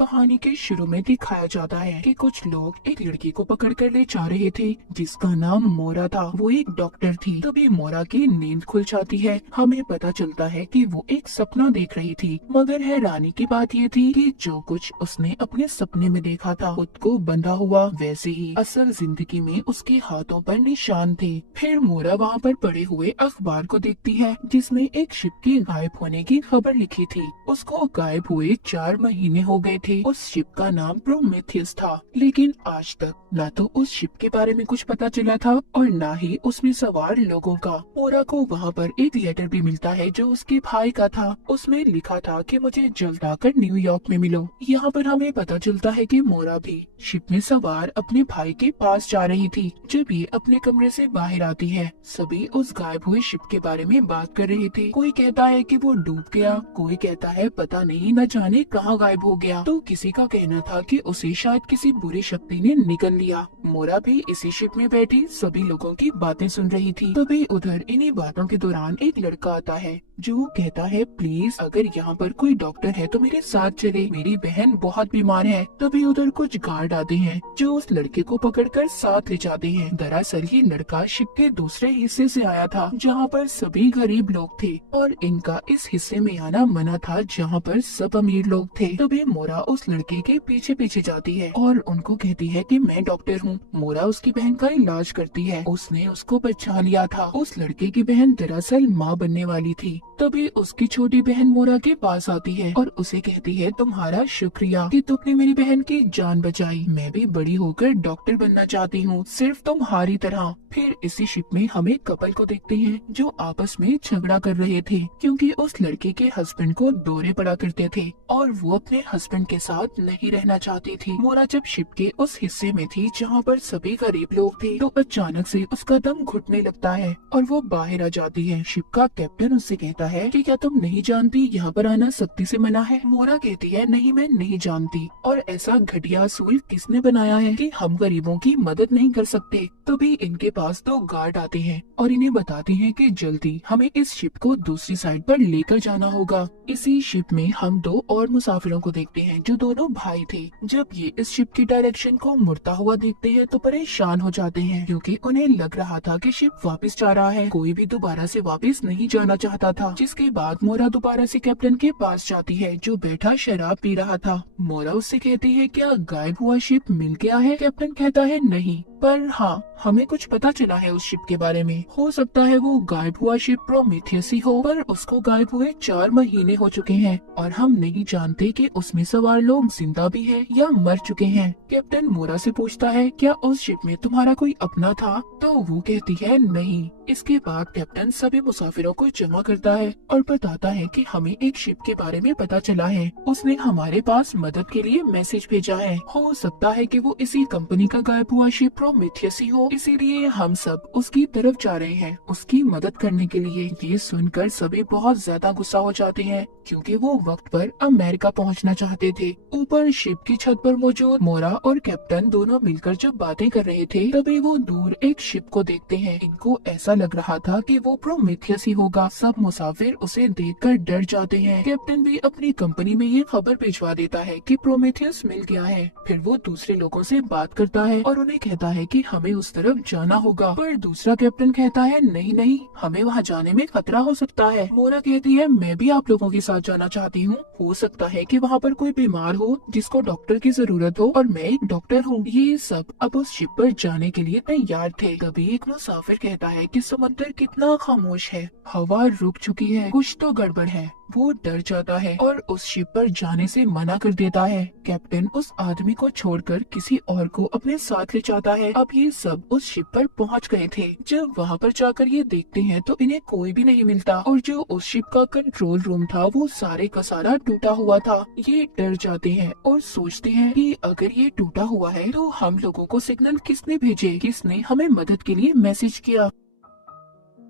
कहानी के शुरू में दिखाया जाता है कि कुछ लोग एक लड़की को पकड़ कर ले जा रहे थे जिसका नाम मोरा था। वो एक डॉक्टर थी। तभी मोरा की नींद खुल जाती है। हमें पता चलता है कि वो एक सपना देख रही थी, मगर हैरानी की बात ये थी कि जो कुछ उसने अपने सपने में देखा था खुद को बंधा हुआ, वैसे ही असल जिंदगी में उसके हाथों पर निशान थे। फिर मोरा वहाँ पर पड़े हुए अखबार को देखती है जिसमें एक शिप के गायब होने की खबर लिखी थी। उसको गायब हुए 4 महीने हो गए थे। उस शिप का नाम प्रोमेथियस था, लेकिन आज तक न तो उस शिप के बारे में कुछ पता चला था और न ही उसमें सवार लोगों का। मोरा को वहाँ पर एक लेटर भी मिलता है जो उसके भाई का था। उसमें लिखा था कि मुझे जल्द आकर न्यूयॉर्क में मिलो। यहाँ पर हमें पता चलता है कि मोरा भी शिप में सवार अपने भाई के पास जा रही थी। जब ये अपने कमरे से बाहर आती है, सभी उस गायब हुए शिप के बारे में बात कर रहे थे। कोई कहता है कि वो डूब गया, कोई कहता है पता नहीं न जाने कहाँ गायब हो गया, तो किसी का कहना था कि उसे शायद किसी बुरी शक्ति ने निगल लिया। मोरा भी इसी शिप में बैठी सभी लोगों की बातें सुन रही थी। तभी उधर इन्हीं बातों के दौरान एक लड़का आता है जो कहता है, प्लीज अगर यहाँ पर कोई डॉक्टर है तो मेरे साथ चले, मेरी बहन बहुत बीमार है। तभी उधर कुछ गार्ड आते हैं जो उस लड़के को पकड़कर साथ ले जाते हैं। दरअसल ये लड़का शिप के दूसरे हिस्से से आया था जहाँ पर सभी गरीब लोग थे और इनका इस हिस्से में आना मना था जहाँ पर सब अमीर लोग थे। तभी मोरा उस लड़के के पीछे पीछे जाती है और उनको कहती है कि मैं डॉक्टर हूँ। मोरा उसकी बहन का इलाज करती है। उसने उसको बचा लिया था। उस लड़के की बहन दरअसल माँ बनने वाली थी। तभी उसकी छोटी बहन मोरा के पास आती है और उसे कहती है, तुम्हारा शुक्रिया कि तुमने मेरी बहन की जान बचाई। मैं भी बड़ी होकर डॉक्टर बनना चाहती हूँ, सिर्फ तुम्हारी तरह। फिर इसी शिप में हमें कपल को देखते हैं जो आपस में झगड़ा कर रहे थे क्योंकि उस लड़के के हस्बैंड को दौरे पड़ा करते थे और वो अपने हस्बैंड के साथ नहीं रहना चाहती थी। मोरा जब शिप के उस हिस्से में थी जहाँ पर सभी गरीब लोग थे तो अचानक से उसका दम घुटने लगता है और वो बाहर आ जाती है। शिप का कैप्टन उससे कहता है कि क्या तुम नहीं जानती यहाँ पर आना सख्ती से मना है। मोरा कहती है, नहीं मैं नहीं जानती, और ऐसा घटिया असूल किसने बनाया है कि हम गरीबों की मदद नहीं कर सकते। तभी इनके पास 2 गार्ड आते हैं और इन्हें बताते हैं कि जल्दी हमें इस शिप को दूसरी साइड पर लेकर जाना होगा। इसी शिप में हम 2 और मुसाफिरों को देखते हैं जो दोनों भाई थे। जब ये इस शिप की डायरेक्शन को मुड़ता हुआ देखते हैं तो परेशान हो जाते हैं क्योंकि उन्हें लग रहा था कि शिप वापस जा रहा है। कोई भी दोबारा से वापस नहीं जाना चाहता था। जिसके बाद मोरा दोबारा से कैप्टन के पास जाती है जो बैठा शराब पी रहा था। मोरा उससे कहती है, क्या गायब हुआ शिप मिल गया है? कैप्टन कहता है, नहीं, पर हाँ हमें कुछ पता चला है उस शिप के बारे में। हो सकता है वो गायब हुआ शिप प्रोमेथियस ही हो, पर उसको गायब हुए 4 महीने हो चुके हैं और हम नहीं जानते कि उसमें सवार लोग जिंदा भी हैं या मर चुके हैं। कैप्टन मोरा से पूछता है, क्या उस शिप में तुम्हारा कोई अपना था? तो वो कहती है, नहीं। इसके बाद कैप्टन सभी मुसाफिरों को जमा करता है और बताता है कि हमें एक शिप के बारे में पता चला है। उसने हमारे पास मदद के लिए मैसेज भेजा है। हो सकता है कि वो इसी कंपनी का गायब हुआ शिप प्रोमेथियस ही हो, इसीलिए हम सब उसकी तरफ जा रहे हैं उसकी मदद करने के लिए। ये सुनकर सभी बहुत ज्यादा गुस्सा हो जाते हैं क्योंकि वो वक्त पर अमेरिका पहुंचना चाहते थे। ऊपर शिप की छत पर मौजूद मोरा और कैप्टन दोनों मिलकर जब बातें कर रहे थे तभी वो दूर एक शिप को देखते हैं। इनको ऐसा लग रहा था कि वो प्रोमेथियस ही होगा। सब मुसाफिर उसे देखकर डर जाते हैं। कैप्टन भी अपनी कंपनी में ये खबर भिजवा देता है कि प्रोमेथियस मिल गया है। फिर वो दूसरे लोगों से बात करता है और उन्हें कहता है कि हमें उस तरफ जाना होगा, पर दूसरा कैप्टन कहता है, नहीं नहीं, हमें वहाँ जाने में खतरा हो सकता है। मोरा कहती है, मैं भी आप लोगों के साथ जाना चाहती हूँ। हो सकता है कि वहाँ पर कोई बीमार हो जिसको डॉक्टर की जरूरत हो और मैं एक डॉक्टर हूँ। ये सब अब उस शिप पर जाने के लिए तैयार थे। तभी एक मुसाफिर कहता है कि समुद्र कितना खामोश है, हवा रुक चुकी है, कुछ तो गड़बड़ है। वो डर जाता है और उस शिप पर जाने से मना कर देता है। कैप्टन उस आदमी को छोड़कर किसी और को अपने साथ ले जाता है। अब ये सब उस शिप पर पहुंच गए थे। जब वहां पर जाकर ये देखते हैं तो इन्हें कोई भी नहीं मिलता और जो उस शिप का कंट्रोल रूम था वो सारे का सारा टूटा हुआ था। ये डर जाते हैं और सोचते हैं कि अगर ये टूटा हुआ है तो हम लोगों को सिग्नल किसने भेजे, किसने हमें मदद के लिए मैसेज किया।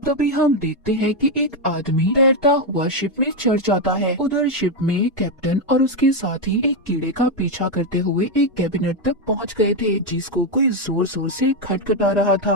तभी हम देखते हैं कि एक आदमी तैरता हुआ शिप में चढ़ जाता है। उधर शिप में कैप्टन और उसके साथी एक कीड़े का पीछा करते हुए एक कैबिनेट तक पहुंच गए थे जिसको कोई जोर जोर से खटखटा रहा था।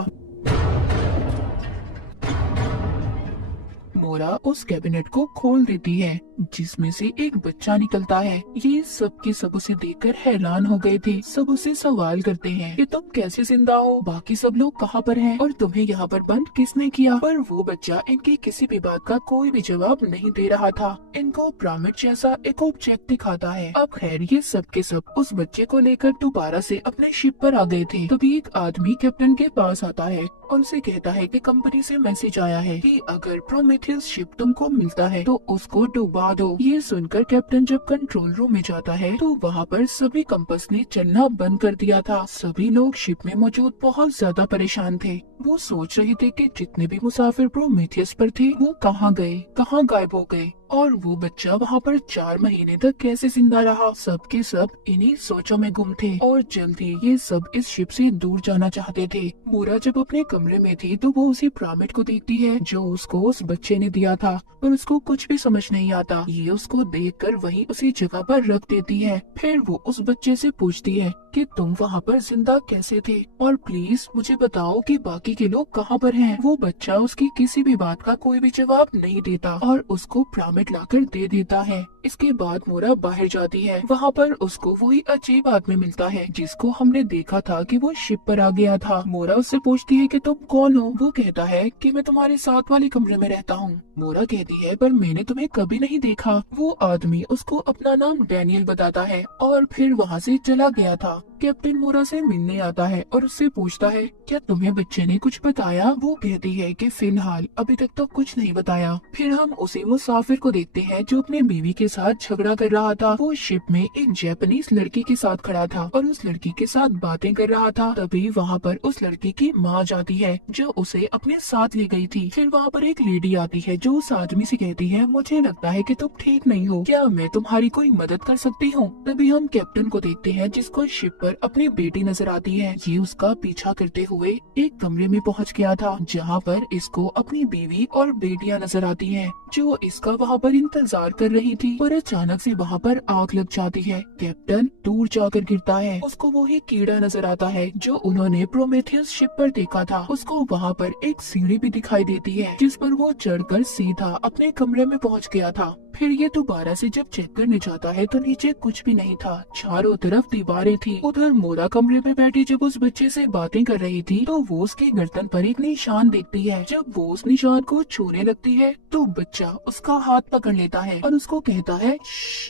मोरा उस कैबिनेट को खोल देती है जिसमें से एक बच्चा निकलता है। ये सब के सब उसे देखकर हैरान हो गए थे। सब उसे सवाल करते हैं कि तुम कैसे जिंदा हो, बाकी सब लोग कहाँ पर हैं और तुम्हें यहाँ पर बंद किसने किया। पर वो बच्चा इनकी किसी भी बात का कोई भी जवाब नहीं दे रहा था। इनको पिरामिड जैसा एक ऑब्जेक्ट दिखाता है। अब खैर ये सब के सब उस बच्चे को लेकर दोबारा से अपने शिप पर आ गए थे। तभी एक आदमी कैप्टन के पास आता है और उसे कहता है कि कंपनी से मैसेज आया है कि अगर प्रोमेथियस शिप तुमको मिलता है तो उसको डुबा दो। ये सुनकर कैप्टन जब कंट्रोल रूम में जाता है तो वहाँ पर सभी कंपस ने चलना बंद कर दिया था। सभी लोग शिप में मौजूद बहुत ज्यादा परेशान थे। वो सोच रहे थे कि जितने भी मुसाफिर प्रोमेथियस पर थे वो कहाँ गए, कहाँ गायब हो गए और वो बच्चा वहाँ पर 4 महीने तक कैसे जिंदा रहा। सब के सब इन्हीं सोचों में गुम थे और जल्दी ये सब इस शिप से दूर जाना चाहते थे। मोरा जब अपने कमरे में थी तो वो उसी पिरामिड को देखती है जो उसको उस बच्चे ने दिया था, पर उसको कुछ भी समझ नहीं आता। ये उसको देखकर वहीं उसी जगह पर रख देती है। फिर वो उस बच्चे से पूछती है कि तुम वहाँ पर जिंदा कैसे थे और प्लीज मुझे बताओ कि बाकी के लोग कहाँ पर हैं। वो बच्चा उसकी किसी भी बात का कोई भी जवाब नहीं देता और उसको पिरामिड लाकर दे देता है। इसके बाद मोरा बाहर जाती है। वहाँ पर उसको वही अजीब आदमी मिलता है जिसको हमने देखा था कि वो शिप पर आ गया था। मोरा उससे पूछती है कि तुम कौन हो। वो कहता है कि मैं तुम्हारे साथ वाले कमरे में रहता हूँ। मोरा कहती है पर मैंने तुम्हें कभी नहीं देखा। वो आदमी उसको अपना नाम डैनियल बताता है और फिर वहाँ से चला गया था। कैप्टन मोरा से मिलने आता है और उससे पूछता है क्या तुम्हें बच्चे ने कुछ बताया। वो कहती है कि फिलहाल अभी तक तो कुछ नहीं बताया। फिर हम उसी मुसाफिर को देखते हैं जो अपने बीवी के साथ झगड़ा कर रहा था। वो शिप में एक जापानीज लड़की के साथ खड़ा था और उस लड़की के साथ बातें कर रहा था। तभी वहाँ पर उस लड़की की माँ जाती है जो उसे अपने साथ ले गई थी। फिर वहाँ पर एक लेडी आती है जो उस आदमी से कहती है मुझे लगता है कि तुम ठीक नहीं हो, क्या मैं तुम्हारी कोई मदद कर सकती हूँ। तभी हम कैप्टन को देखते हैं जिसको शिप पर अपनी बेटी नजर आती है। ये उसका पीछा करते हुए एक कमरे में पहुँच गया था जहाँ पर इसको अपनी बीवी और बेटियां नजर आती हैं जो इसका वहाँ पर इंतजार कर रही थी। पर अचानक से वहाँ पर आग लग जाती है। कैप्टन दूर जाकर गिरता है। उसको वही कीड़ा नजर आता है जो उन्होंने प्रोमेथियस शिप पर देखा था। उसको वहाँ पर एक सीढ़ी भी दिखाई देती है जिस पर वो चढ़कर सीधा अपने कमरे में पहुँच गया था। फिर ये दोबारा से जब चेक करने जाता है तो नीचे कुछ भी नहीं था। चारों तरफ दीवारें थी। उधर मोरा कमरे में बैठी जब उस बच्चे से बातें कर रही थी तो वो उसके गर्दन पर एक निशान देखती है। जब वो उस निशान को छूने लगती है तो बच्चा उसका हाथ पकड़ लेता है और उसको कहता है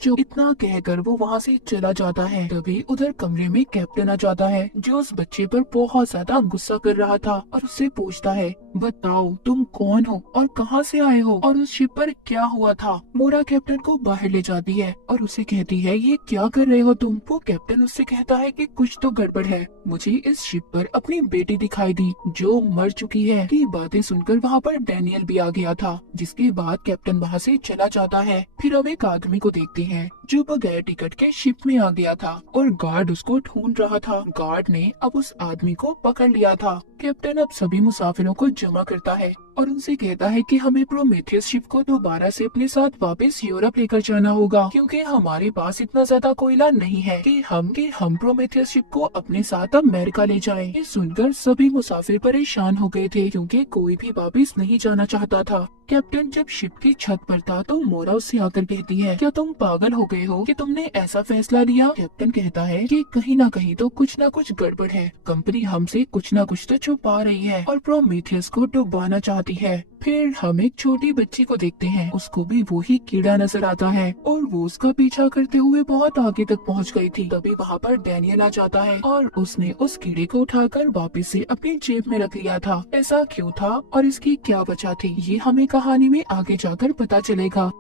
जो इतना कहकर वो वहाँ से चला जाता है। तभी उधर कमरे में कैप्टन आ जाता है जो उस बच्चे पर बहुत ज्यादा गुस्सा कर रहा था और उससे पूछता है बताओ तुम कौन हो और कहाँ से आए हो और उस शिप पर क्या हुआ था। मोरा कैप्टन को बाहर ले जाती है और उसे कहती है ये क्या कर रहे हो तुम। वो कैप्टन उससे कहता है कि कुछ तो गड़बड़ है, मुझे इस शिप पर अपनी बेटी दिखाई दी जो मर चुकी है। की बातें सुनकर वहाँ पर डैनियल भी आ गया था जिसके बाद कैप्टन वहाँ से चला जाता है। फिर हम एक आदमी को देखते हैं जो बगैर टिकट के शिप में आ गया था और गार्ड उसको ढूंढ रहा था। गार्ड ने अब उस आदमी को पकड़ लिया था। कैप्टन अब सभी मुसाफिरों को जमा करता है और उनसे कहता है कि हमें प्रोमेथियस शिप को दोबारा से अपने साथ वापस यूरोप लेकर जाना होगा क्योंकि हमारे पास इतना ज्यादा कोयला नहीं है कि हम प्रोमेथियस शिप को अपने साथ अमेरिका ले जाएं। ये सुनकर सभी मुसाफिर परेशान हो गए थे क्योंकि कोई भी वापस नहीं जाना चाहता था। कैप्टन जब शिप की छत पर था तो मोरा उससे आकर कहती है क्या तुम पागल हो गए हो कि तुमने ऐसा फैसला लिया। कैप्टन कहता है कि कहीं ना कहीं तो कुछ ना कुछ गड़बड़ है, कंपनी हमसे कुछ ना कुछ तो छुपा रही है और प्रोमेथियस को डुबाना चाहती है। फिर हम एक छोटी बच्ची को देखते हैं, उसको भी वही कीड़ा नजर आता है और वो उसका पीछा करते हुए बहुत आगे तक पहुंच गई थी। तभी वहाँ पर डैनियल आ जाता है और उसने उस कीड़े को उठाकर वापस से अपनी जेब में रख लिया था। ऐसा क्यों था और इसकी क्या वजह थी ये हमें कहानी में आगे जाकर पता चलेगा।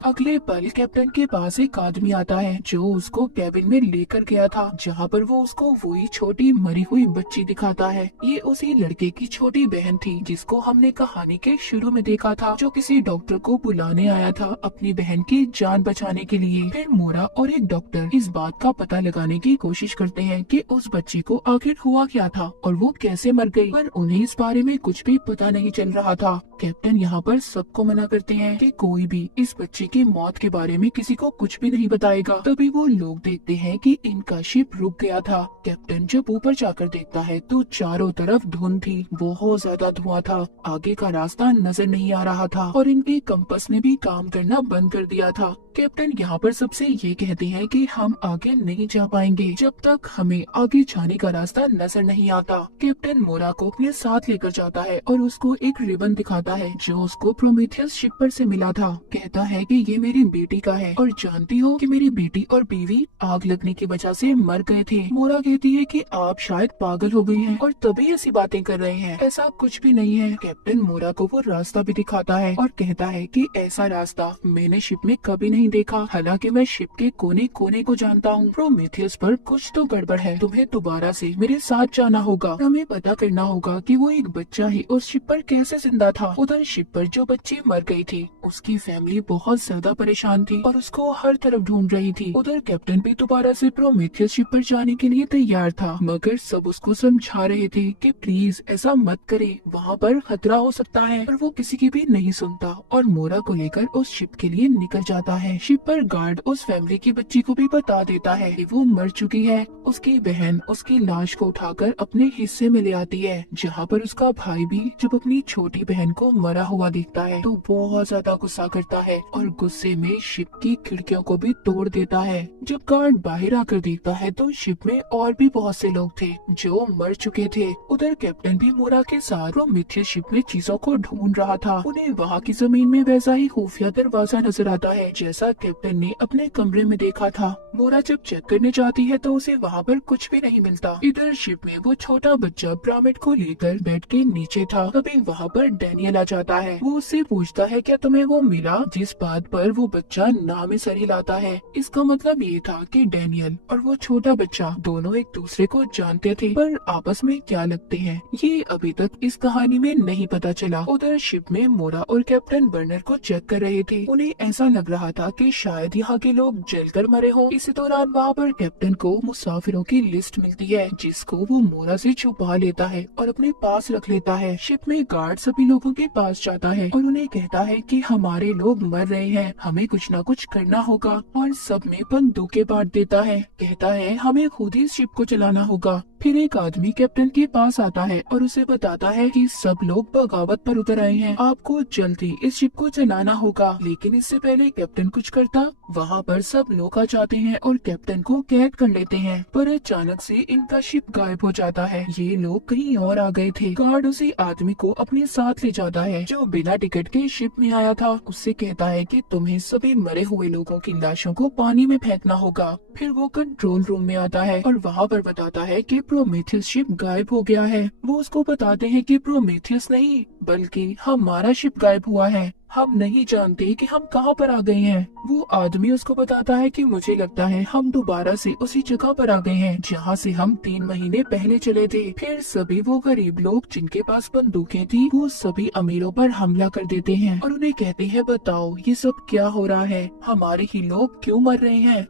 अगले पल कैप्टन के पास एक आदमी आता है जो उसको कैबिन में लेकर गया था जहाँ पर वो उसको वही छोटी मरी हुई बच्ची दिखाता है। ये उसी लड़के की छोटी बहन थी जिसको हमने कहानी के शुरू में देखा था जो किसी डॉक्टर को बुलाने आया था अपनी बहन की जान बचाने के लिए। फिर मोरा और एक डॉक्टर इस बात का पता लगाने की कोशिश करते हैं कि उस बच्ची को आखिर हुआ क्या था और वो कैसे मर गई, पर उन्हें इस बारे में कुछ भी पता नहीं चल रहा था। कैप्टन यहाँ पर सबको मना करते हैं कि कोई भी इस बच्ची बच्चे की मौत के बारे में किसी को कुछ भी नहीं बताएगा। तभी वो लोग देखते हैं कि इनका शिप रुक गया था। कैप्टन जब ऊपर जाकर देखता है तो चारों तरफ धुंध थी, बहुत ज्यादा धुआं था, आगे का रास्ता नजर नहीं आ रहा था और इनके कंपास ने भी काम करना बंद कर दिया था। कैप्टन यहाँ पर सबसे ये कहते हैं कि हम आगे नहीं जा पाएंगे जब तक हमें आगे जाने का रास्ता नजर नहीं आता। कैप्टन मोरा को अपने साथ लेकर जाता है और उसको एक रिबन दिखाता है जो उसको प्रोमेथियस शिप पर से मिला था। कहता है कि ये मेरी बेटी का है और जानती हो कि मेरी बेटी और बीवी आग लगने की वजह से मर गए थे। मोरा कहती है कि आप शायद पागल हो गई हैं और तभी ऐसी बातें कर रहे हैं, ऐसा कुछ भी नहीं है। कैप्टन मोरा को वो रास्ता भी दिखाता है और कहता है कि ऐसा रास्ता मैंने शिप में कभी नहीं देखा, हालांकि मैं शिप के कोने कोने को जानता हूँ। प्रोमेथियस पर कुछ तो गड़बड़ है, तुम्हें दोबारा से मेरे साथ जाना होगा, हमें पता करना होगा कि वो एक बच्चा ही उस शिप पर कैसे जिंदा था। उधर शिप पर जो बच्ची मर गई थी उसकी फैमिली बहुत ज्यादा परेशान थी और उसको हर तरफ ढूंढ रही थी। उधर कैप्टन भी दोबारा से प्रोमेथियस शिप पर जाने के लिए तैयार था, मगर सब उसको समझा रहे थे कि प्लीज ऐसा मत करे, वहाँ पर खतरा हो सकता है, पर वो किसी की भी नहीं सुनता और मोरा को लेकर उस शिप के लिए निकल जाता है। शिप पर गार्ड उस फैमिली की बच्ची को भी बता देता है कि वो मर चुकी है। उसकी बहन उसकी लाश को उठाकर अपने हिस्से में ले आती है, जहाँ पर उसका भाई भी जब अपनी छोटी बहन को मरा हुआ देखता है तो बहुत ज्यादा गुस्सा करता है और गुस्से में शिप की खिड़कियों को भी तोड़ देता है। जब गार्ड बाहर आकर देखता है तो शिप में और भी बहुत से लोग थे जो मर चुके थे। उधर कैप्टन भी मोरा के साथ प्रोमेथियस शिप में चीजों को ढूंढ रहा था। उन्हें वहाँ की जमीन में वैसा ही खुफिया दरवाजा नजर आता है जैसा कैप्टन ने अपने कमरे में देखा था। मोरा जब चेक करने जाती है तो उसे वहाँ पर कुछ भी नहीं मिलता। इधर शिप में वो छोटा बच्चा पिरामिड को लेकर बेड के नीचे था। तभी वहाँ पर डैनियल आ जाता है। वो उससे पूछता है क्या तुम्हें वो मिला, जिस बात पर वो बच्चा नाम सर हिलाता है। इसका मतलब ये था कि डैनियल और वो छोटा बच्चा दोनों एक दूसरे को जानते थे, पर आपस में क्या लगते हैं ये अभी तक इस कहानी में नहीं पता चला। उधर शिप में मोरा और कैप्टन बर्नर को चेक कर रहे थे। उन्हें ऐसा लग रहा था कि शायद यहाँ के लोग जलकर मरे हों। इसी दौरान वहाँ पर कैप्टन को मुसाफिरों की लिस्ट मिलती है जिसको वो मोरा से छुपा लेता है और अपने पास रख लेता है। शिप में गार्ड सभी लोगों के पास जाता है और उन्हें कहता है कि हमारे लोग मर रहे हैं, हमें कुछ न कुछ करना होगा और सब में बंदूकें बांट देता है। कहता है हमें खुद ही शिप को चलाना होगा। फिर एक आदमी कैप्टन के पास आता है और उसे बताता है कि सब लोग बगावत पर उतर आए हैं, आपको जल्दी इस शिप को चलाना होगा। लेकिन इससे पहले कैप्टन कुछ करता, वहाँ पर सब लोग आ जाते हैं और कैप्टन को कैद कर लेते हैं, पर अचानक से इनका शिप गायब हो जाता है। ये लोग कहीं और आ गए थे। गार्ड उसी आदमी को अपने साथ ले जाता है जो बिना टिकट के शिप में आया था। उससे कहता है कि तुम्हें सभी मरे हुए लोगों की लाशों को पानी में फेंकना होगा। फिर वो कंट्रोल रूम में आता है और वहाँ पर बताता है कि प्रोमेथियस शिप गायब हो गया है। वो उसको बताते हैं कि प्रोमेथियस नहीं बल्कि हमारा शिप गायब हुआ है, हम नहीं जानते कि हम कहाँ पर आ गए हैं। वो आदमी उसको बताता है कि मुझे लगता है हम दोबारा से उसी जगह पर आ गए हैं जहाँ से हम 3 महीने पहले चले थे। फिर सभी वो गरीब लोग जिनके पास बंदूकें थी वो सभी अमीरों पर हमला कर देते हैं और उन्हें कहते हैं बताओ ये सब क्या हो रहा है, हमारे ही लोग क्यों मर रहे हैं।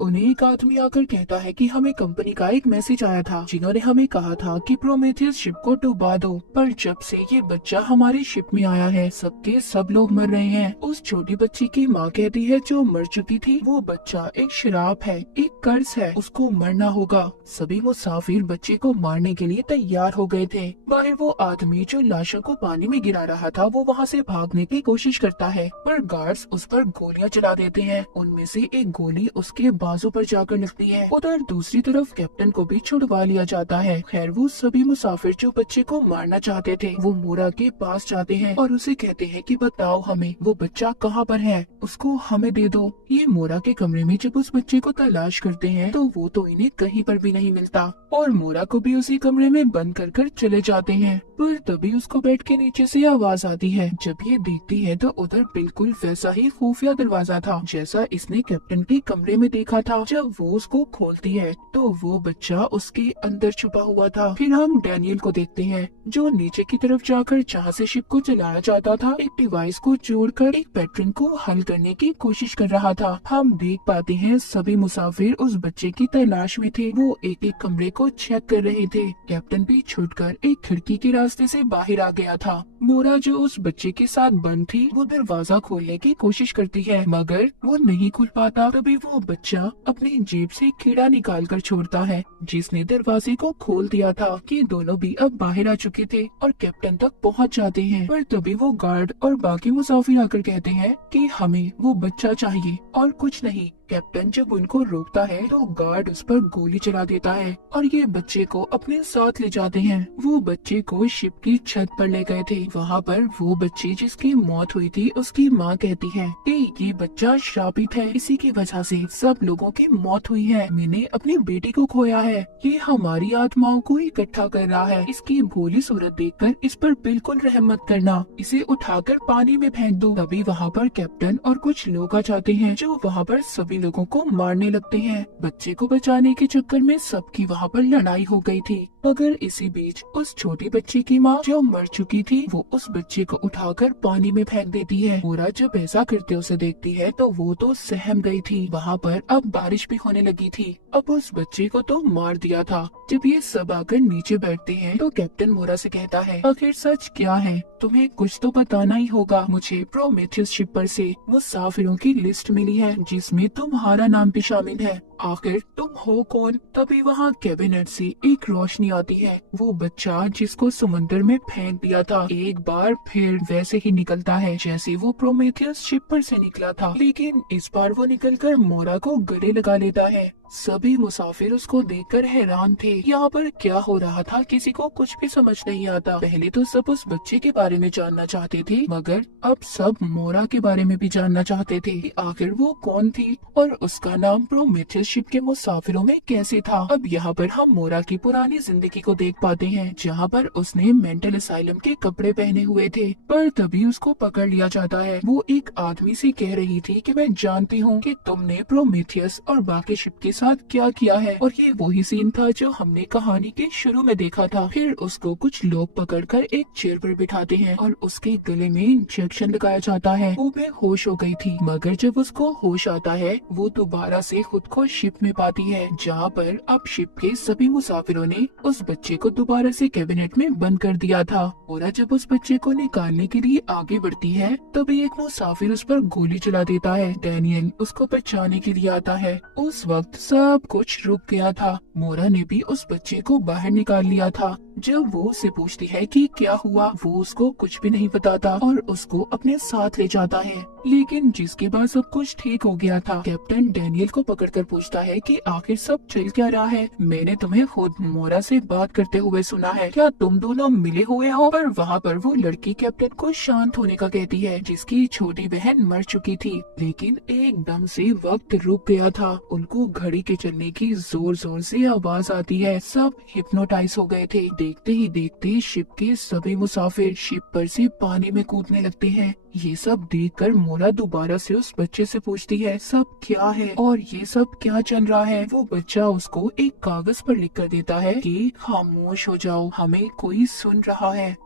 उन्हें एक आदमी आकर कहता है कि हमें कंपनी का एक मैसेज आया था जिन्होंने हमें कहा था कि प्रोमेथियस शिप को डुबा दो, पर जब से ये बच्चा हमारे शिप में आया है सबके सब लोग मर रहे हैं। उस छोटी बच्ची की माँ कहती है जो मर चुकी थी वो बच्चा एक शराब है, एक कर्ज है, उसको मरना होगा। सभी मुसाफिर बच्चे को मारने के लिए तैयार हो गए थे। बाहर वो आदमी जो लाशों को पानी में गिरा रहा था वो वहाँ से भागने की कोशिश करता है, पर गार्ड्स उस पर गोलियां चला देते हैं। उनमें से एक गोली उसके बाजू पर जाकर लगती है। उधर दूसरी तरफ कैप्टन को भी छुड़वा लिया जाता है। खैर वो सभी मुसाफिर जो बच्चे को मारना चाहते थे वो मोरा के पास जाते हैं और उसे कहते हैं कि बताओ हमें वो बच्चा कहाँ पर है, उसको हमें दे दो। ये मोरा के कमरे में जब उस बच्चे को तलाश करते हैं तो वो तो इन्हें कहीं पर भी नहीं मिलता और मोरा को भी उसी कमरे में बंद कर चले जाते हैं। पर तभी उसको बेड के नीचे से आवाज आती है। जब ये देखती है तो उधर बिल्कुल वैसा ही खुफिया दरवाजा था जैसा इसने कैप्टन के कमरे में देखा रहा था। जब वो उसको खोलती है तो वो बच्चा उसके अंदर छुपा हुआ था। फिर हम डैनियल को देखते हैं जो नीचे की तरफ जाकर जहाँ से शिप को चलाया जाता था एक डिवाइस को जोड़कर एक पैटर्न को हल करने की कोशिश कर रहा था। हम देख पाते हैं सभी मुसाफिर उस बच्चे की तलाश में थे। वो एक एक कमरे को चेक कर रहे थे। कैप्टन भी छुटकर एक खिड़की के रास्ते से बाहर आ गया था। मोरा जो उस बच्चे के साथ बंद थी वो दरवाजा खोलने की कोशिश करती है मगर वो नहीं खुल पाता। तभी वो बच्चा अपनी जेब से कीड़ा निकाल कर छोड़ता है जिसने दरवाजे को खोल दिया था कि दोनों भी अब बाहर आ चुके थे और कैप्टन तक पहुंच जाते हैं। पर तभी वो गार्ड और बाकी मुसाफिर आकर कहते हैं कि हमें वो बच्चा चाहिए और कुछ नहीं। कैप्टन जब उनको रोकता है तो गार्ड उस पर गोली चला देता है और ये बच्चे को अपने साथ ले जाते हैं। वो बच्चे को शिप की छत पर ले गए थे। वहाँ पर वो बच्चे जिसकी मौत हुई थी उसकी माँ कहती है कि ये बच्चा श्रापित है, इसी की वजह से सब लोगों की मौत हुई है। मैंने अपनी बेटी को खोया है। ये हमारी आत्माओं को इकट्ठा कर रहा है। इसकी भोली सूरत देखकर इस पर बिल्कुल रहम मत करना। इसे उठाकर पानी में फेंक दो। तभी वहाँ पर कैप्टन और कुछ लोग आ जाते हैं जो वहाँ पर सभी लोगों को मारने लगते हैं। बच्चे को बचाने के चक्कर में सबकी वहाँ पर लड़ाई हो गई थी। मगर इसी बीच उस छोटे बच्चे की माँ जो मर चुकी थी वो उस बच्चे को उठाकर पानी में फेंक देती है। मोरा जब ऐसा करते उसे देखती है तो वो तो सहम गई थी। वहाँ पर अब बारिश भी होने लगी थी। अब उस बच्चे को तो मार दिया था। जब ये सब आकर नीचे बैठते हैं तो कैप्टन मोरा से कहता है आखिर सच क्या है, तुम्हें कुछ तो बताना ही होगा। मुझे प्रोमेथियस शिप पर से मुसाफिरों की लिस्ट मिली है जिसमें तुम्हारा नाम भी शामिल है। आखिर तुम हो कौन? तभी वहाँ कैबिनेट से एक रोशनी आती है। वो बच्चा जिसको समुद्र में फेंक दिया था एक बार फिर वैसे ही निकलता है जैसे वो प्रोमेथियस शिप पर से निकला था, लेकिन इस बार वो निकलकर मोरा को गले लगा लेता है। सभी मुसाफिर उसको देखकर हैरान थे। यहाँ पर क्या हो रहा था किसी को कुछ भी समझ नहीं आता। पहले तो सब उस बच्चे के बारे में जानना चाहते थे मगर अब सब मोरा के बारे में भी जानना चाहते थे कि आखिर वो कौन थी और उसका नाम प्रोमेथियस शिप के मुसाफिरों में कैसे था। अब यहाँ पर हम मोरा की पुरानी जिंदगी को देख पाते हैं जहाँ पर उसने मेंटल असाइलम के कपड़े पहने हुए थे। पर तभी उसको पकड़ लिया जाता है। वो एक आदमी से कह रही थी कि मैं जानती हूँ कि तुमने प्रोमेथियस और बाकी शिप के साथ क्या किया है और ये वही सीन था जो हमने कहानी के शुरू में देखा था। फिर उसको कुछ लोग पकड़कर एक चेयर पर बिठाते हैं और उसके गले में इंजेक्शन लगाया जाता है। वो बेहोश हो गई थी मगर जब उसको होश आता है वो दोबारा से खुद को शिप में पाती है जहाँ पर अब शिप के सभी मुसाफिरों ने उस बच्चे को दोबारा से कैबिनेट में बंद कर दिया था। और जब उस बच्चे को निकालने के लिए आगे बढ़ती है तभी एक मुसाफिर उस पर गोली चला देता है। डैनियल उसको बचाने के लिए आता है। उस वक्त सब कुछ रुक गया था। मोरा ने भी उस बच्चे को बाहर निकाल लिया था। जब वो उससे पूछती है कि क्या हुआ वो उसको कुछ भी नहीं बताता और उसको अपने साथ ले जाता है। लेकिन जिसके बाद सब कुछ ठीक हो गया था कैप्टन डैनियल को पकड़कर पूछता है कि आखिर सब चल क्या रहा है। मैंने तुम्हें खुद मोरा से बात करते हुए सुना है, क्या तुम दोनों मिले हुए हो? पर वहाँ पर वो लड़की कैप्टन को शांत होने का कहती है जिसकी छोटी बहन मर चुकी थी। लेकिन एकदम से वक्त रुक गया था। उनको घड़ी के चलने की जोर जोर से आवाज आती है। सब हिप्नोटाइज हो गए थे। देखते ही देखते शिप के सभी मुसाफिर शिप पर से पानी में कूदने लगते हैं। ये सब देखकर मोरा दोबारा से उस बच्चे से पूछती है सब क्या है और ये सब क्या चल रहा है। वो बच्चा उसको एक कागज पर लिख कर देता है कि खामोश हो जाओ, हमें कोई सुन रहा है।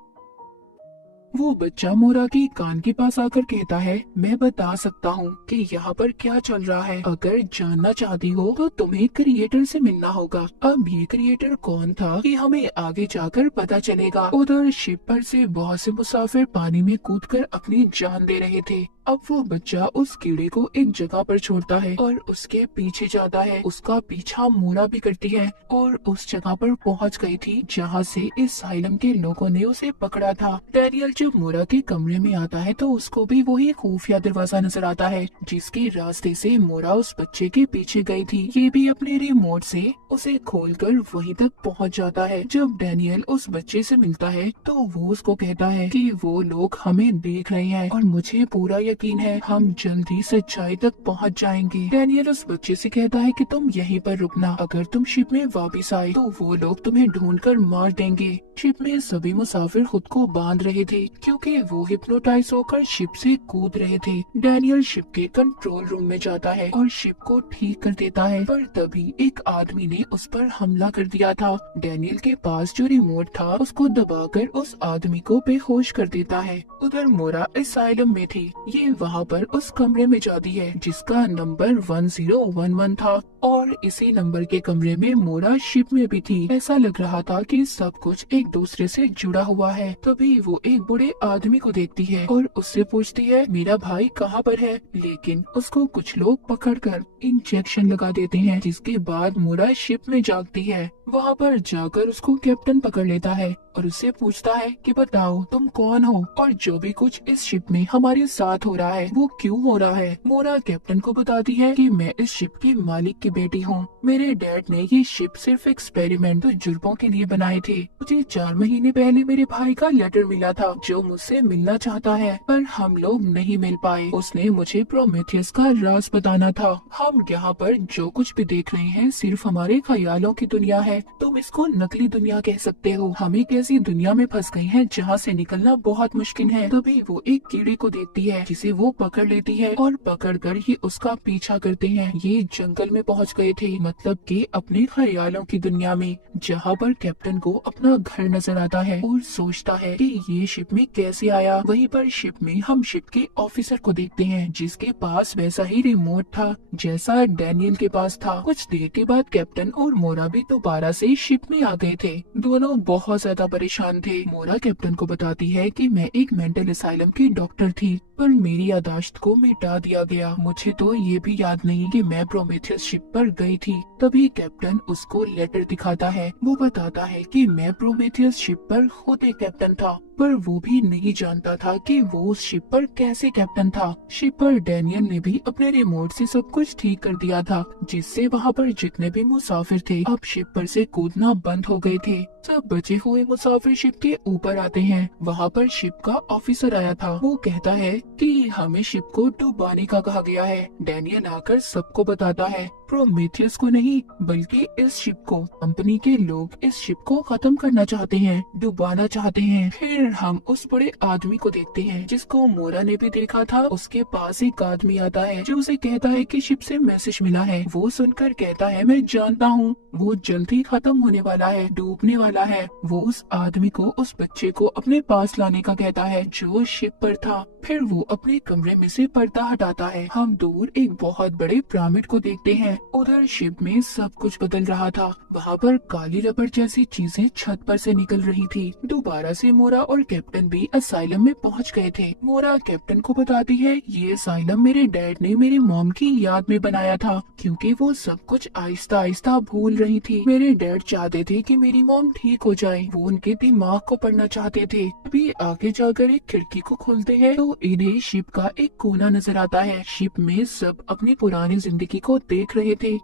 वो बच्चा मोरा के कान के पास आकर कहता है मैं बता सकता हूँ कि यहाँ पर क्या चल रहा है। अगर जानना चाहती हो तो तुम्हें क्रिएटर से मिलना होगा। अब ये क्रिएटर कौन था ये हमें आगे जाकर पता चलेगा। उधर शिप पर से बहुत से मुसाफिर पानी में कूदकर अपनी जान दे रहे थे। अब वो बच्चा उस कीड़े को एक जगह पर छोड़ता है और उसके पीछे जाता है। उसका पीछा मोरा भी करती है और उस जगह पर पहुंच गई थी जहां से इस साइलम के लोगों ने उसे पकड़ा था। डैनियल जब मोरा के कमरे में आता है तो उसको भी वही खुफिया दरवाजा नजर आता है जिसके रास्ते से मोरा उस बच्चे के पीछे गई थी। ये भी अपने रिमोट से उसे खोलकर वहीं तक पहुंच जाता है। जब डैनियल उस बच्चे से मिलता है तो वो उसको कहता है कि वो लोग हमें देख रहे हैं और मुझे पूरा यकीन है हम जल्दी सच्चाई तक पहुंच जाएंगे। डैनियल उस बच्चे से कहता है कि तुम यहीं पर रुकना, अगर तुम शिप में वापस आए तो वो लोग तुम्हें ढूंढकर मार देंगे। शिप में सभी मुसाफिर खुद को बांध रहे थे क्योंकि वो हिप्नोटाइज होकर शिप से कूद रहे थे। डैनियल शिप के कंट्रोल रूम में जाता है और शिप को ठीक कर देता है, पर तभी एक आदमी ने उस पर हमला कर दिया था। डैनियल के पास जो रिमोट था उसको दबाकर उस आदमी को बेहोश कर देता है। उधर मोरा असाइलम में थी। ये वहाँ पर उस कमरे में जाती है जिसका नंबर 1011 था और इसी नंबर के कमरे में मोरा शिप में भी थी। ऐसा लग रहा था कि सब कुछ एक दूसरे से जुड़ा हुआ है। तभी वो एक बूढ़े आदमी को देखती है और उससे पूछती है मेरा भाई कहाँ पर है, लेकिन उसको कुछ लोग पकड़कर इंजेक्शन लगा देते हैं, जिसके बाद मोरा शिप में जागती है। वहाँ पर जाकर उसको कैप्टन पकड़ लेता है और उससे पूछता है कि बताओ तुम कौन हो और जो भी कुछ इस शिप में हमारे साथ हो रहा है वो क्यों हो रहा है। मोरा कैप्टन को बताती है कि मैं इस शिप के मालिक की बेटी हूँ। मेरे डैड ने ये शिप सिर्फ एक्सपेरिमेंट तजुर्बों के लिए बनाए थे। मुझे 4 महीने पहले मेरे भाई का लेटर मिला था जो मुझसे मिलना चाहता है, पर हम लोग नहीं मिल पाए। उसने मुझे प्रोमेथियस का राज बताना था। हम यहाँ पर जो कुछ भी देख रहे हैं सिर्फ हमारे ख्यालों की दुनिया है। तुम इसको नकली दुनिया कह सकते हो। हम एक ऐसी दुनिया में फंस गए हैं जहाँ से निकलना बहुत मुश्किल है। तभी वो एक कीड़े को देखती है जिसे वो पकड़ लेती है और पकड़कर ये उसका पीछा करते हैं। ये जंगल में पहुँच गए थे, मतलब कि अपने ख्यालों की दुनिया में, जहाँ पर कैप्टन को अपना घर नजर आता है और सोचता है कि ये शिप में कैसे आया। वहीं पर शिप में हम शिप के ऑफिसर को देखते हैं जिसके पास वैसा ही रिमोट था जैसा डैनियल के पास था। कुछ देर के बाद कैप्टन और मोरा भी दोबारा से शिप में आ गए थे। दोनों बहुत ज्यादा परेशान थे। मोरा कैप्टन को बताती है कि मैं एक मेंटल असाइलम की डॉक्टर थी, पर मेरी यादाश्त को मिटा दिया गया। मुझे तो ये भी याद नहीं कि मैं प्रोमेथियस शिप पर गई थी। तभी कैप्टन उसको लेटर दिखाता है। वो बताता है कि मैं प्रोमेथियस शिप पर खुद एक कैप्टन था, पर वो भी नहीं जानता था कि वो उस शिप पर कैसे कैप्टन था। शिप पर डैनियल ने भी अपने रिमोट से सब कुछ ठीक कर दिया था, जिससे वहाँ पर जितने भी मुसाफिर थे अब शिप पर से कूदना बंद हो गए थे। सब बचे हुए मुसाफिर शिप के ऊपर आते हैं। वहाँ पर शिप का ऑफिसर आया था। वो कहता है कि हमें शिप को डुबाने का कहा गया है। डैनियल आकर सबको बताता है, प्रोमेथियस को नहीं बल्कि इस शिप को। कंपनी के लोग इस शिप को खत्म करना चाहते हैं, डुबाना चाहते हैं। फिर हम उस बड़े आदमी को देखते हैं जिसको मोरा ने भी देखा था। उसके पास एक आदमी आता है जो उसे कहता है कि शिप से मैसेज मिला है। वो सुनकर कहता है मैं जानता हूँ, वो जल्द ही खत्म होने वाला है, डूबने वाला है। वो उस आदमी को उस बच्चे को अपने पास लाने का कहता है जो शिप पर था। फिर वो अपने कमरे में से पर्दा हटाता है। हम दूर एक बहुत बड़े पिरामिड को देखते हैं। उधर शिप में सब कुछ बदल रहा था। वहाँ पर काली रबड़ जैसी चीजें छत पर से निकल रही थी। दोबारा से मोरा और कैप्टन भी असाइलम में पहुँच गए थे। मोरा कैप्टन को बताती है ये असाइलम मेरे डैड ने मेरी मॉम की याद में बनाया था, क्योंकि वो सब कुछ आहिस्ता आहिस्ता भूल रही थी। मेरे डैड चाहते थे कि मेरी मॉम ठीक हो जाए। वो उनके दिमाग को पढ़ना चाहते थे। अभी आगे जाकर एक खिड़की को खोलते हैं तो इन्हें शिप का एक कोना नजर आता है। शिप में सब अपनी पुरानी जिंदगी को देख रहे थे।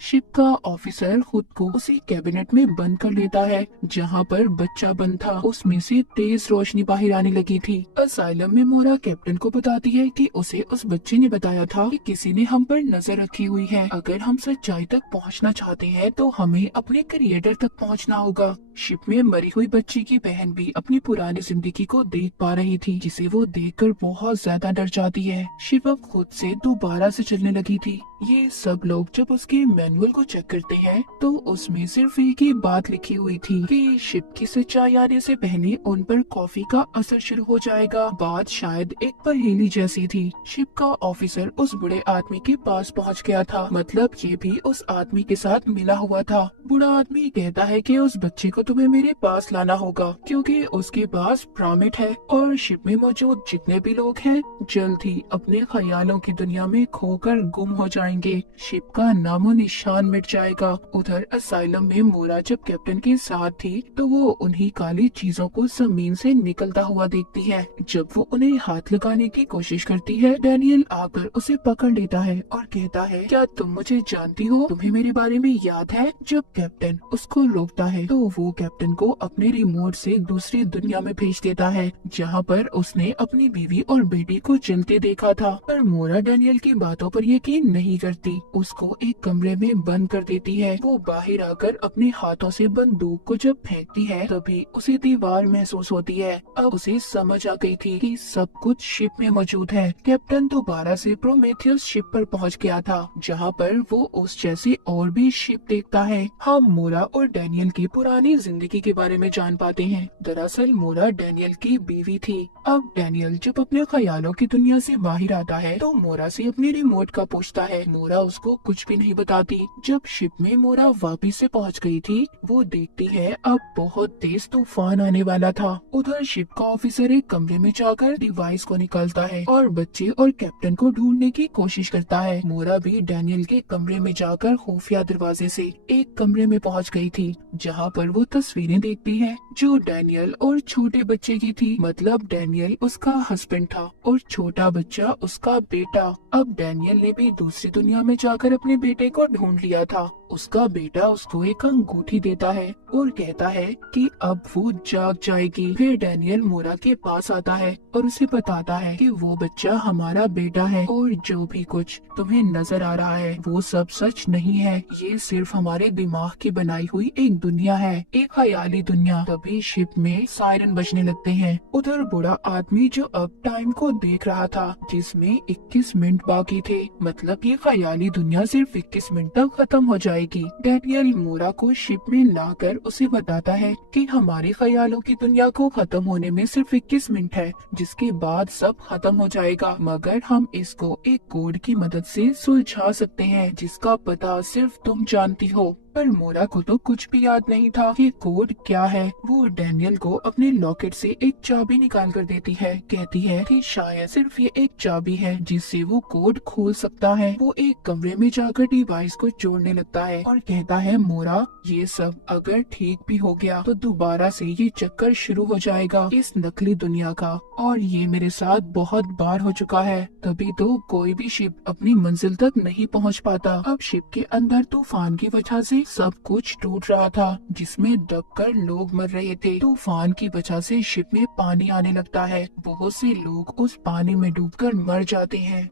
शिप का ऑफिसर खुद को उसी कैबिनेट में बंद कर लेता है जहाँ पर बच्चा बंद था। उसमें से तेज रोशनी बाहर आने लगी थी। असाइलम में मोरा कैप्टन को बताती है कि उसे उस बच्चे ने बताया था कि किसी ने हम पर नजर रखी हुई है। अगर हम सच्चाई तक पहुँचना चाहते हैं तो हमें अपने क्रिएटर तक पहुँचना होगा। शिप में मरी हुई बच्ची की बहन भी अपनी पुरानी जिंदगी को देख पा रही थी, जिसे वो देखकर बहुत ज्यादा डर जाती है। शिप अब खुद से दोबारा से चलने लगी थी। ये सब लोग जब उसके मैनुअल को चेक करते हैं तो उसमें सिर्फ एक ही बात लिखी हुई थी कि शिप की सच्चाई आने से पहले उन पर कॉफी का असर शुरू हो जाएगा। बात शायद एक पहेली जैसी थी। शिप का ऑफिसर उस बूढ़े आदमी के पास पहुंच गया था, मतलब ये भी उस आदमी के साथ मिला हुआ था। बूढ़ा आदमी कहता है कि उस बच्चे को तुम्हें मेरे पास लाना होगा क्योंकि उसके पास प्रॉमिट है और शिप में मौजूद जितने भी लोग हैं जल्द ही अपने ख्यालों की दुनिया में खोकर गुम हो जाएंगे। जाएंगे, शिप का नामो निशान मिट जाएगा। उधर असाइलम में मोरा जब कैप्टन के साथ थी तो वो उन्हीं काली चीजों को जमीन से निकलता हुआ देखती है। जब वो उन्हें हाथ लगाने की कोशिश करती है, डैनियल आकर उसे पकड़ लेता है और कहता है, क्या तुम मुझे जानती हो? तुम्हें मेरे बारे में याद है? जब कैप्टन उसको रोकता है तो वो कैप्टन को अपने रिमोट से दूसरी दुनिया में भेज देता है, जहाँ पर उसने अपनी बीवी और बेटी को जलते देखा था। पर मोरा डैनियल की बातों पर यकीन नहीं करती, उसको एक कमरे में बंद कर देती है। वो बाहर आकर अपने हाथों से बंदूक को जब फेंकती है तभी उसे दीवार महसूस होती है। अब उसे समझ आ गई थी कि सब कुछ शिप में मौजूद है। कैप्टन दोबारा से प्रोमेथियस शिप पर पहुंच गया था, जहां पर वो उस जैसी और भी शिप देखता है। हम मोरा और डैनियल की पुरानी जिंदगी के बारे में जान पाते हैं। दरअसल मोरा डैनियल की बीवी थी। अब डैनियल जब अपने ख्यालों की दुनिया से बाहर आता है तो मोरा से अपने रिमोट का पूछता है। मोरा उसको कुछ भी नहीं बताती। जब शिप में मोरा वापिस से पहुंच गई थी, वो देखती है अब बहुत तेज तूफान आने वाला था। उधर शिप का ऑफिसर एक कमरे में जाकर डिवाइस को निकालता है और बच्चे और कैप्टन को ढूंढने की कोशिश करता है। मोरा भी डैनियल के कमरे में जाकर खुफिया दरवाजे से एक कमरे में पहुंच गई थी, जहां पर वो तस्वीरें देखती है जो डैनियल और छोटे बच्चे की थी। मतलब डैनियल उसका हस्बैंड था और छोटा बच्चा उसका बेटा। अब डैनियल ने भी दूसरी दुनिया में जाकर अपने बेटे को ढूंढ लिया था। उसका बेटा उसको एक अंगूठी देता है और कहता है कि अब वो जाग जाएगी। फिर डैनियल मोरा के पास आता है और उसे बताता है कि वो बच्चा हमारा बेटा है और जो भी कुछ तुम्हें नजर आ रहा है वो सब सच नहीं है, ये सिर्फ हमारे दिमाग की बनाई हुई एक दुनिया है, एक ख्याली दुनिया। तभी शिप में सायरन बजने लगते हैं। उधर बूढ़ा आदमी जो अब टाइम को देख रहा था, जिसमें 21 मिनट बाकी थे, मतलब ये ख्याली दुनिया सिर्फ 21 मिनट तक खत्म हो जाएगी। डैनियल मोरा को शिप में लाकर उसे बताता है कि हमारे ख्यालों की दुनिया को खत्म होने में सिर्फ 21 मिनट है, जिसके बाद सब खत्म हो जाएगा, मगर हम इसको एक कोड की मदद से सुलझा सकते हैं जिसका पता सिर्फ तुम जानती हो। पर मोरा को तो कुछ भी याद नहीं था कि कोड क्या है। वो डैनियल को अपने लॉकेट से एक चाबी निकाल कर देती है। कहती है कि शायद सिर्फ ये एक चाबी है जिससे वो कोड खोल सकता है। वो एक कमरे में जाकर डिवाइस को जोड़ने लगता है और कहता है, मोरा ये सब अगर ठीक भी हो गया तो दोबारा से ये चक्कर शुरू हो जाएगा इस नकली दुनिया का, और ये मेरे साथ बहुत बार हो चुका है। तभी तो कोई भी शिप अपनी मंजिल तक नहीं पहुंच पाता। अब शिप के अंदर तूफान की वजह से सब कुछ टूट रहा था, जिसमें दबकर लोग मर रहे थे। तूफान की वजह से शिप में पानी आने लगता है। बहुत से लोग उस पानी में डूबकर मर जाते हैं।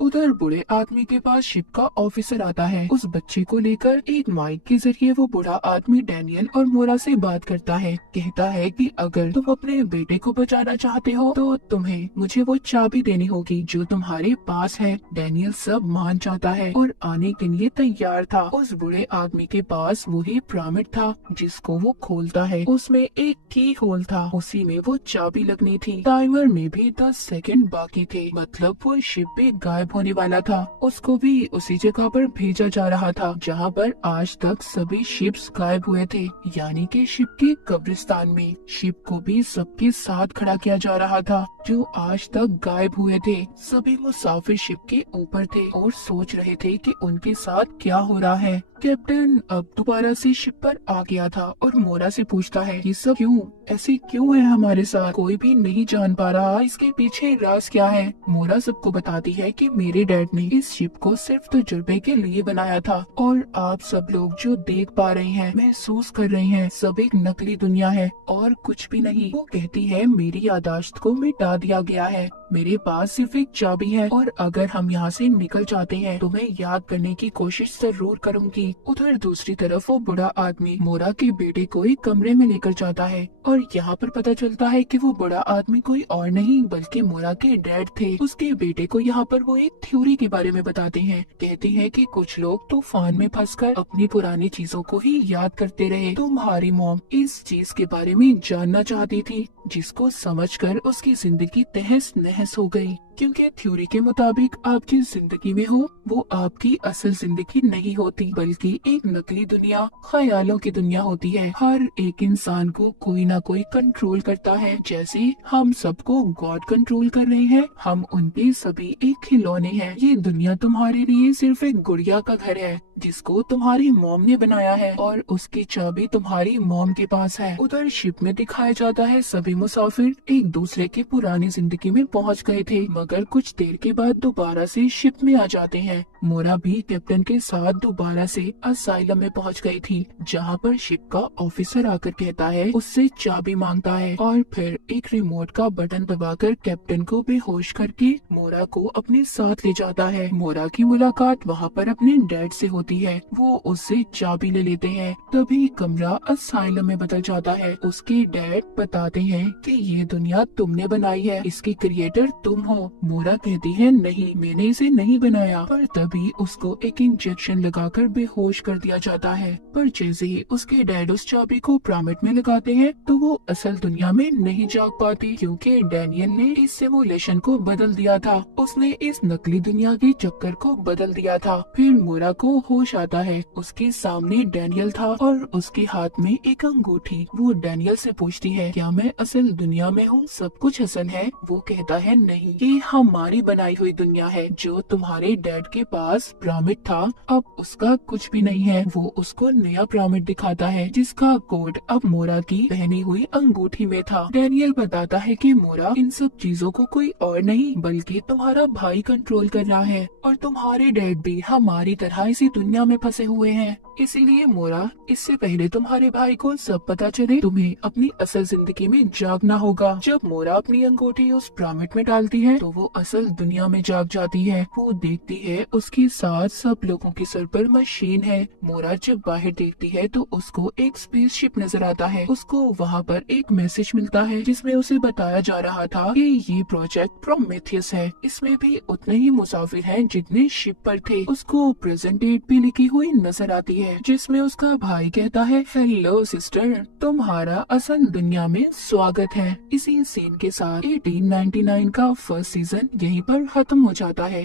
उधर बूढ़े आदमी के पास शिप का ऑफिसर आता है। उस बच्चे को लेकर एक माइक के जरिए वो बूढ़ा आदमी डैनियल और मोरा से बात करता है। कहता है कि अगर तुम अपने बेटे को बचाना चाहते हो तो तुम्हें मुझे वो चाबी देनी होगी जो तुम्हारे पास है। डैनियल सब मान जाता है और आने के लिए तैयार था। उस बूढ़े आदमी के पास वही पिरामिड था जिसको वो खोलता है। उसमें एक की होल था, उसी में वो चाबी लगनी थी। टाइमर में भी 10 सेकंड बाकी थे, मतलब वो शिप पे गायब होने वाला था। उसको भी उसी जगह पर भेजा जा रहा था जहाँ पर आज तक सभी शिप्स गायब हुए थे, यानी कि शिप के कब्रिस्तान में। शिप को भी सबके साथ खड़ा किया जा रहा था जो आज तक गायब हुए थे। सभी मुसाफिर शिप के ऊपर थे और सोच रहे थे कि उनके साथ क्या हो रहा है। कैप्टन अब दोबारा से शिप पर आ गया था और मोरा से पूछता है, ये सब क्यों, ऐसे क्यों है हमारे साथ? कोई भी नहीं जान पा रहा इसके पीछे राज क्या है। मोरा सबको बताती है कि मेरे डैड ने इस शिप को सिर्फ तजुर्बे के लिए बनाया था और आप सब लोग जो देख पा रहे हैं, महसूस कर रहे हैं, सब एक नकली दुनिया है और कुछ भी नहीं। वो कहती है, मेरी यादाश्त को मिटा दिया गया है, मेरे पास सिर्फ एक चाबी है और अगर हम यहाँ से निकल जाते हैं तो मैं याद करने की कोशिश जरूर करूंगी। उधर दूसरी तरफ वो बूढ़ा आदमी मोरा के बेटे को एक कमरे में लेकर जाता है और यहाँ पर पता चलता है कि वो बड़ा आदमी कोई और नहीं बल्कि मोरा के डैड थे। उसके बेटे को यहाँ पर वो एक थ्योरी के बारे में बताते हैं। कहते हैं कि कुछ लोग तूफान में फंसकर अपनी पुरानी चीजों को ही याद करते रहे। तुम्हारी मॉम इस चीज के बारे में जानना चाहती थी जिसको समझकर उसकी जिंदगी तहस नहस हो गई। क्योंकि थ्योरी के मुताबिक आप जिस जिंदगी में हो वो आपकी असल जिंदगी नहीं होती, बल्कि एक नकली दुनिया, ख्यालों की दुनिया होती है। हर एक इंसान को कोई ना कोई कंट्रोल करता है। जैसे हम सबको गॉड कंट्रोल कर रहे हैं, हम उनके सभी एक खिलौने हैं। ये दुनिया तुम्हारे लिए सिर्फ एक गुड़िया का घर है जिसको तुम्हारी मॉम ने बनाया है और उसकी चाबी तुम्हारी मॉम के पास है। उधर शिप में दिखाया जाता है सभी मुसाफिर एक दूसरे की पुरानी जिंदगी में पहुंच गए थे, मगर कुछ देर के बाद दोबारा से शिप में आ जाते हैं। मोरा भी कैप्टन के साथ दोबारा से असाइलम में पहुंच गई थी, जहां पर शिप का ऑफिसर आकर कहता है, उससे चाबी मांगता है और फिर एक रिमोट का बटन दबाकर कैप्टन को बेहोश करके मोरा को अपने साथ ले जाता है। मोरा की मुलाकात वहां पर अपने डैड से होती है। वो उससे चाबी ले लेते हैं। तभी कमरा असाइलम में बदल जाता है। उसके डैड बताते हैं कि ये दुनिया तुमने बनाई है, इसकी क्रिएटर तुम हो। मोरा कहती है, नहीं, मैंने इसे नहीं बनाया। पर तभी उसको एक इंजेक्शन लगाकर बेहोश कर दिया जाता है। पर जैसे ही उसके डैड उस चाबी को पिरामिड में लगाते हैं तो वो असल दुनिया में नहीं जाग पाती, क्योंकि डैनियल ने इस सिमुलेशन को बदल दिया था। उसने इस नकली दुनिया के चक्कर को बदल दिया था। फिर मोरा को होश आता है। उसके सामने डैनियल था और उसके हाथ में एक अंगूठी। वो डैनियल से पूछती है, क्या मैं असल दुनिया में हूँ, सब कुछ असल है? वो कहता है, नहीं, ये हमारी बनाई हुई दुनिया है। जो तुम्हारे डैड के पास पिरामिड था अब उसका कुछ भी नहीं है। वो उसको नया पिरामिड दिखाता है जिसका कोड अब मोरा की पहनी हुई अंगूठी में था। डैनियल बताता है कि मोरा, इन सब चीजों को कोई और नहीं बल्कि तुम्हारा भाई कंट्रोल कर रहा है और तुम्हारे डैड भी हमारी तरह इसी दुनिया में फंसे हुए हैं। इसीलिए मोरा, इससे पहले तुम्हारे भाई को सब पता चले तुम्हें अपनी असल जिंदगी में जागना होगा। जब मोरा अपनी अंगूठी उस पिरामिड में डालती है तो वो असल दुनिया में जाग जाती है। वो देखती है उसके साथ सब लोगों के सर पर मशीन है। मोरा जब बाहर देखती है तो उसको एक स्पेसशिप नजर आता है। उसको वहाँ पर एक मैसेज मिलता है जिसमें उसे बताया जा रहा था कि ये प्रोजेक्ट प्रोमेथियस है। इसमें भी उतने ही मुसाफिर हैं जितने शिप पर थे। उसको प्रेजेंट डेट भी लिखी हुई नजर आती है जिसमें उसका भाई कहता है, हेलो सिस्टर, तुम्हारा असल दुनिया में स्वागत है। इसी सीन के साथ 1899 का फर्स्ट सीजन यहीं पर खत्म हो जाता है।